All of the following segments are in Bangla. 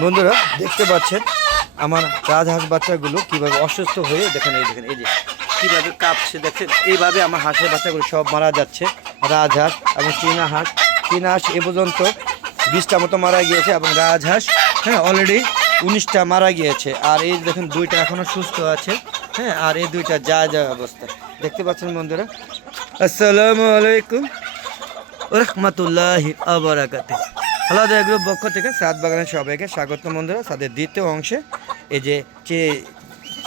বন্ধুরা, দেখতে পাচ্ছেন আমার রাজহাঁস বাচ্চাগুলো কীভাবে অসুস্থ হয়ে, দেখেন এই দেখেন এই যে কীভাবে কাঁপছে দেখছেন এইভাবে আমার হাঁসের বাচ্চাগুলো সব মারা যাচ্ছে, রাজহাঁস এবং চীনা হাঁস। চীনা হাঁস এ পর্যন্ত বিশটা মতো মারা গিয়েছে এবং রাজহাঁস হ্যাঁ অলরেডি উনিশটা মারা গিয়েছে। আর এই দেখেন দুইটা এখনও সুস্থ আছে হ্যাঁ আর এই দুইটা যা যা অবস্থা। দেখতে পাচ্ছেন বন্ধুরা? আসসালামু আলাইকুম রহমতুল্লাহি আবরাকাতে হ্যালো এগুলো পক্ষ থেকে সাত বাগানের সবাইকে স্বাগত বন্ধুরা। সাদের দ্বিতীয় অংশে এই যে যে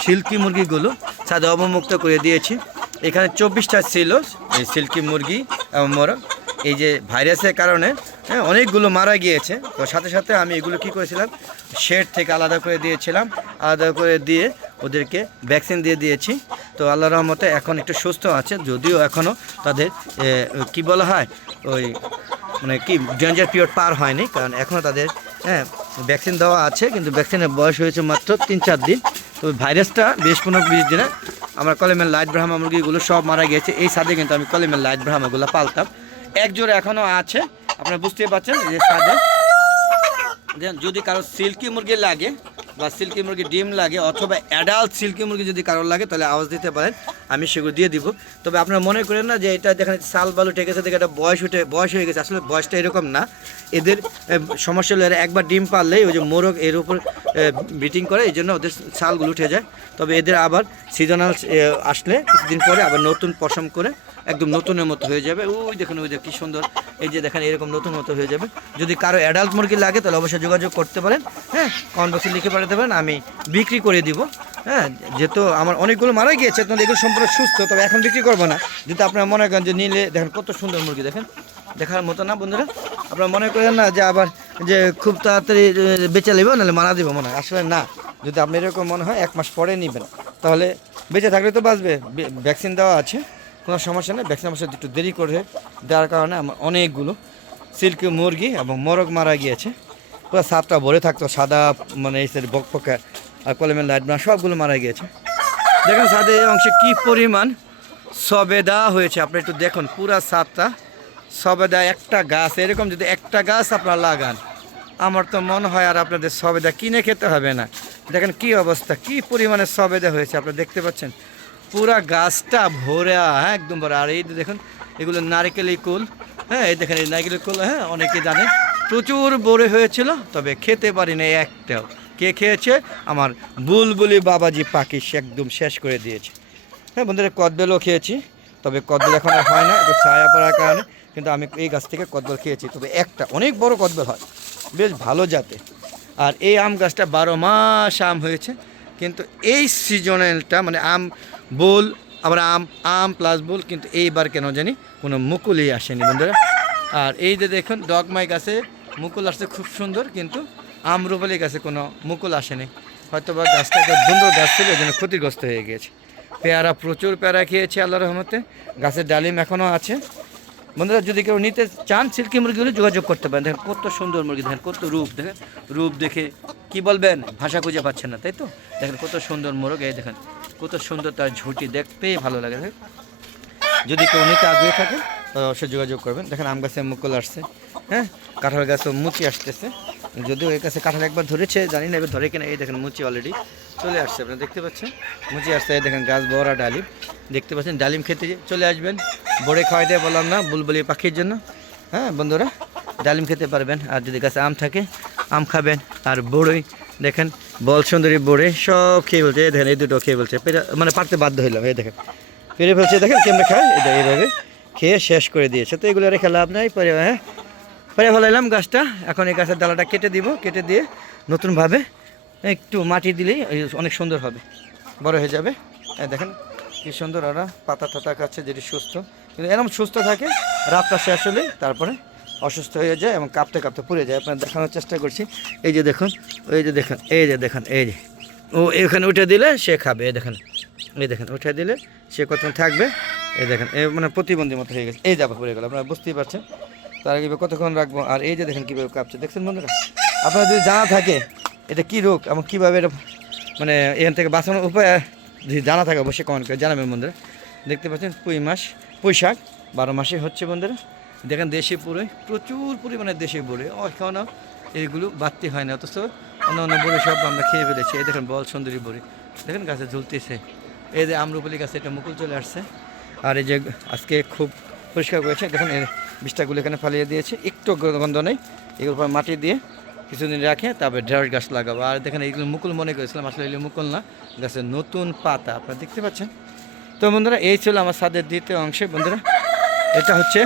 সিল্কি মুরগিগুলো সাদে অবমুক্ত করে দিয়েছি। এখানে চব্বিশটা ছিল, এই সিল্কি মুরগি এবং মোরগ। এই যে ভাইরাসের কারণে হ্যাঁ অনেকগুলো মারা গিয়েছে। তো সাথে সাথে আমি এগুলো কি করেছিলাম? শেড থেকে আলাদা করে দিয়েছিলাম। আলাদা করে দিয়ে ওদেরকে ভ্যাকসিন দিয়ে দিয়েছি। তো আল্লাহ রহমতে এখন একটু সুস্থ আছে, যদিও এখনও তাদের কি বলা হয়, ওই মানে কি, ডেঞ্জার পিরিয়ড পার হয়নি, কারণ এখনও তাদের হ্যাঁ ভ্যাকসিন দেওয়া আছে, কিন্তু ভ্যাকসিনের বয়স হয়েছে মাত্র তিন চার দিন। তো ভাইরাসটা বেশ পনেরো বিশ দিনে আমার কলেমের লাইট ব্রাহ্মা মুরগিগুলো সব মারা গেছে এই সাদে কিন্তু আমি কলেমের লাইট ব্রাহ্মাগুলো পালতাম। এক জোড়া এখনও আছে, আপনারা বুঝতেই পারছেন যে সাদে। যদি কারও সিল্কি মুরগি লাগে বা সিল্কি মুরগি ডিম লাগে অথবা অ্যাডাল্ট সিল্কি মুরগি যদি কারোর লাগে, তাহলে আওয়াজ দিতে পারেন, আমি সেগুলো দিয়ে দিব। তবে আপনারা মনে করেন না যে এটা দেখেন সাল বালু ঠেকেছে দেখে এটা বয়স উঠে, বয়স হয়ে গেছে। আসলে বয়সটা এরকম না। এদের সমস্যা হলো এরা একবার ডিম পারলেই ওই যে মোরগ এর উপর বিটিং করে এই জন্য ওদের সালগুলো উঠে যায়। তবে এদের আবার সিজনাল আসলে কিছুদিন পরে আবার নতুন পশম করে একদম নতুনের মতো হয়ে যাবে। ওই দেখুন, ওই যে কি সুন্দর। এই যে দেখেন, এরকম নতুন মতো হয়ে যাবে। যদি কারও অ্যাডাল্ট মুরগি লাগে, তাহলে অবশ্যই যোগাযোগ করতে পারেন। হ্যাঁ কমেন্ট বক্সে লিখে পাঠাতে পারেন, আমি বিক্রি করে দিব। হ্যাঁ যেহেতু আমার অনেকগুলো মারা গিয়েছে, তো এগুলো সম্পূর্ণ সুস্থ, তবে এখন বিক্রি করব না। যেহেতু আপনারা মনে করেন যে নিলে, দেখেন কত সুন্দর মুরগি, দেখেন। দেখার মতো না, বন্ধুরা। আপনারা মনে করেন না যে আবার যে খুব তাড়াতাড়ি বেঁচে নেব, নাহলে মারা দেবো, মনে হয়। আসলে না। যদি আপনি এরকম মনে হয়, এক মাস পরে নেবেন। তাহলে বেঁচে থাকলে তো বাঁচবে। ভ্যাকসিন দেওয়া আছে। কোনো সমস্যা নেই, ভ্যাকসিন অবশ্যই একটু দেরি করে দেওয়ার কারণে আমার অনেকগুলো সিল্কি মুরগি এবং মোরগ মারা গিয়েছে। পুরো সাতটা ভরে থাকতো, সাদা মানে এই সাইড বকপকা আর কলমের লাইট ব্রাউন সবগুলো মারা গিয়েছে। দেখেন এই অংশে কী পরিমাণ সবেদা হয়েছে, আপনি একটু দেখুন পুরা সাতটা সবেদা একটা গাছ, এরকম যদি একটা গাছ আপনারা লাগান, আমার তো মনে হয় আর আপনাদের সবেদা কিনে খেতে হবে না। দেখেন কি অবস্থা, কি পরিমাণে সবেদা হয়েছে আপনারা দেখতে পাচ্ছেন? পুরা গাছটা ভরে হ্যাঁ একদম ভরে। আর এই দেখুন, এগুলো নারকেলি কুল হ্যাঁ এই দেখেন এই নারকেলি কুল হ্যাঁ অনেকে জানে। প্রচুর বড়ে হয়েছিল, তবে খেতে পারি না একটাও। কে খেয়েছে? আমার বুলবুলি বাবাজি পাখি, সে একদম শেষ করে দিয়েছে। হ্যাঁ বন্ধুরা, কদবেলও খেয়েছি, তবে কদবেল এখন আর হয় না, একটু ছায়া পড়ার কারণে, কিন্তু আমি এই গাছ থেকে কদবেল খেয়েছি। তবে একটা অনেক বড় কদবেল হয়, বেশ ভালো জাতে আর এই আম গাছটা বারো মাস আম হয়েছে, কিন্তু এই সিজনালটা মানে আম বোল, আবার আম আম প্লাস বোল, কিন্তু এইবার কেন জানি কোনো মুকুলই আসেনি বন্ধুরা। আর এই যে দেখুন ডগমাই গাছে মুকুল আসছে, খুব সুন্দর, কিন্তু আমরুপালি গাছে কোনো মুকুল আসেনি। হয়তো বা গাছটা একটা সুন্দর গাছ ছিল, এই জন্য ক্ষতিগ্রস্ত হয়ে গিয়েছে। পেয়ারা, প্রচুর পেয়ারা খেয়েছে আল্লাহ রহমতে। গাছের ডালিম এখনও আছে। বন্ধুরা, যদি কেউ নিতে চান সিল্কি মুরগিগুলো, যোগাযোগ করতে পারেন। দেখেন কত সুন্দর মুরগি, দেখেন কত রূপ, দেখেন। রূপ দেখে কি বলবেন? ভাষা খুঁজে পাচ্ছেন না, তাই তো? দেখেন কত সুন্দর মোরগ, এই দেখেন। কত সুন্দর তার ঝুঁটি দেখতেই ভালো লাগে। যদি কেউ নিতে আগ্রহী থাকে অবশ্যই যোগাযোগ করবেন। দেখেন আম গাছে মুকুল আসছে হ্যাঁ? কাঁঠাল গাছও মুচি আসতেছে। যদিও এর কাছে কাঁঠাল একবার ধরেছে, জানি না এবার ধরে কিনা, এই দেখেন মুচি অলরেডি চলে আসছে। আপনারা দেখতে পাচ্ছেন? মুচি আসছে দেখেন গাছ বড়া ডালিম। দেখতে পাচ্ছেন, ডালিম খেতে চলে আসবেন। বড়ে খাওয়াইতে বললাম না, বুলবুলি পাখির জন্য। হ্যাঁ বন্ধুরা, ডালিম খেতে পারবেন। আর যদি গাছে আম থাকে আম খাবেন আর বড়ই। দেখেন, বল সুন্দরী বড়ে, সব খেয়ে বলছে এই দেখেন, এই দুটো খেয়ে বলছে মানে পারতে বাধ্য হইলাম, এই দেখেন। পেরে ফেলছে, দেখেন কেমনে খায়। এটা এইভাবে খেয়ে শেষ করে দিয়েছে। তো এগুলো রেখে লাভ নাই, পরে হ্যাঁ। পরে ফেলাইলাম গাছটা। এখন এই গাছের ডালাটা কেটে দিব, কেটে দিয়ে নতুনভাবে একটু মাটি দিলেই অনেক সুন্দর হবে। বড় হয়ে যাবে। দেখেন, কি সুন্দর ওরা পাতা টাতা খাচ্ছে, যেটি সুস্থ। কিন্তু এরকম সুস্থ থাকে, রাতটা শেষ হলে তারপরে অসুস্থ হয়ে যায় এবং কাঁপতে কাঁপতে পুড়ে যায়। আপনার দেখানোর চেষ্টা করছি। এই যে দেখুন, এই যে দেখুন, এই যে দেখুন, এই যে। ও, এখানে উঠে দিলে সে খাবে, এই দেখেন এই দেখেন, উঠে দিলে সে কতক্ষণ থাকবে, এই দেখেন, এ মানে প্রতিবন্ধী মতো হয়ে গেছে। এই যাবা পড়ে গেল, আপনারা বুঝতেই পারছেন। তার কীভাবে কতক্ষণ রাখব? আর এই যে দেখেন কীভাবে কাঁপছে। দেখছেন বন্ধুরা? আপনার যদি জানা থাকে, এটা কী রোগ এবং কীভাবে এটা মানে এখান থেকে বাঁচানোর উপায়, যদি জানা থাকে, অবশ্যই কমেন্ট করে জানাবেন বন্ধুরা। দেখতে পাচ্ছেন, পুঁই মাস, পুঁই শাক, বারো মাসে হচ্ছে বন্ধুরা। দেখেন দেশি পুরোই প্রচুর পরিমাণে দেশি পুরোই এখনও এইগুলো বাড়তি হয় না, অথচ অন্য অন্য বড়ি সব আমরা খেয়ে ফেলেছি। এই দেখেন বল সুন্দরী বড়ি, দেখেন গাছে ঝুলতেছে। এই যে আমরুপলি গাছে একটা মুকুল চলে আসছে। আর এই যে আজকে খুব পরিষ্কার করেছে, দেখেন এর বৃষ্টাগুলো এখানে ফালিয়ে দিয়েছে। একটু গন্ধ নেই, এগুলো পর মাটি দিয়ে কিছুদিন রাখে, তারপরে ঢেঁড়স গাছ লাগাবো। আর দেখেন এইগুলো মুকুল মনে করেছিলাম, আসলে এগুলো মুকুল না গাছের নতুন পাতা, আপনারা দেখতে পাচ্ছেন। তো বন্ধুরা, এই ছিল আমার ছাদের দ্বিতীয় অংশে। বন্ধুরা, এটা হচ্ছে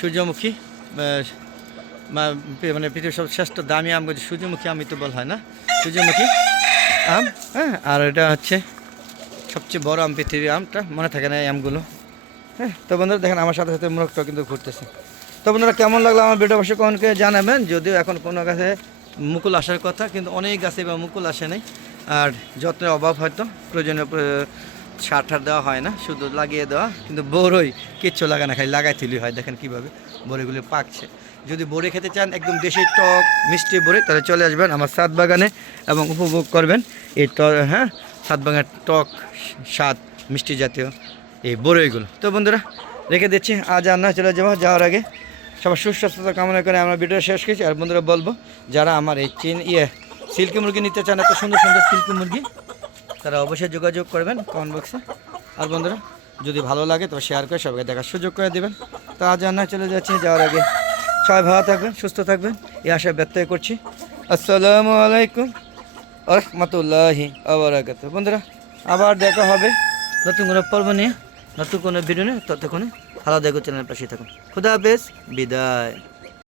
সূর্যমুখী মানে পৃথিবীর সব শ্রেষ্ঠ দামি আম বলছে সূর্যমুখী আমি তো বল হয় না? সূর্যমুখী আম হ্যাঁ? আর এটা হচ্ছে সবচেয়ে বড় আম পৃথিবীর আমটা। মনে থাকে না এই আমগুলো। হ্যাঁ? তো বন্ধুরা, দেখেন আমার সাথে সাথে মোরগটাও কিন্তু ঘুরতেছে। তো বন্ধুরা, কেমন লাগল আমার ভিডিও? অবশ্যই কমেন্টকে জানাবেন। যদিও এখন কোনো গাছে মুকুল আসার কথা, কিন্তু অনেক গাছে বা মুকুল আসে নাই। আর যত্নের অভাব হয়তো, প্রয়োজনীয় প্র- সার দেওয়া হয় না, শুধু লাগিয়ে দেওয়া। কিন্তু বড়ই কিচ্ছু লাগা না লাগাই তুলি হয়, দেখেন কীভাবে বড়িগুলো পাকছে। যদি বড়ি খেতে চান, একদম দেশি টক, মিষ্টি বড়ি, তাহলে চলে আসবেন আমার সাত বাগানে এবং উপভোগ করবেন এই ট হ্যাঁ সাত বাগানের টক স্বাদ, মিষ্টি জাতীয় এই বড়ইগুলো তো বন্ধুরা, রেখে দিচ্ছি, আজ আর না চলে যাব, যাওয়ার আগে সবার সুস্বাস্থ্যতা কামনা করে আমরা ভিডিও শেষ করছি। আর বন্ধুরা বলব, যারা আমার এই চিন ইয়ে সিল্কি মুরগি নিতে চান, এত সুন্দর সুন্দর সিল্কি মুরগি তারা অবশ্যই যোগাযোগ করবেন কমেন্ট বক্সে আর বন্ধুরা, যদি ভালো লাগে তো শেয়ার করে সবাইকে দেখার সুযোগ করে দেবেন। তো আজ আর চলে যাচ্ছি, যাওয়ার আগে সবাই ভালো থাকবেন, সুস্থ থাকবেন, এই আশায় ব্যর্থ করছি। আসসালামু আলাইকুম রহমতুল্লাহি আবরাকাত বন্ধুরা, আবার দেখা হবে নতুন কোনো পর্ব নিয়ে, নতুন কোনো ভিডিও নিয়ে। ততক্ষণে ভালো দেখো চ্যানেলের পাশে থাকুন। খুদা হাফেজ, বিদায়।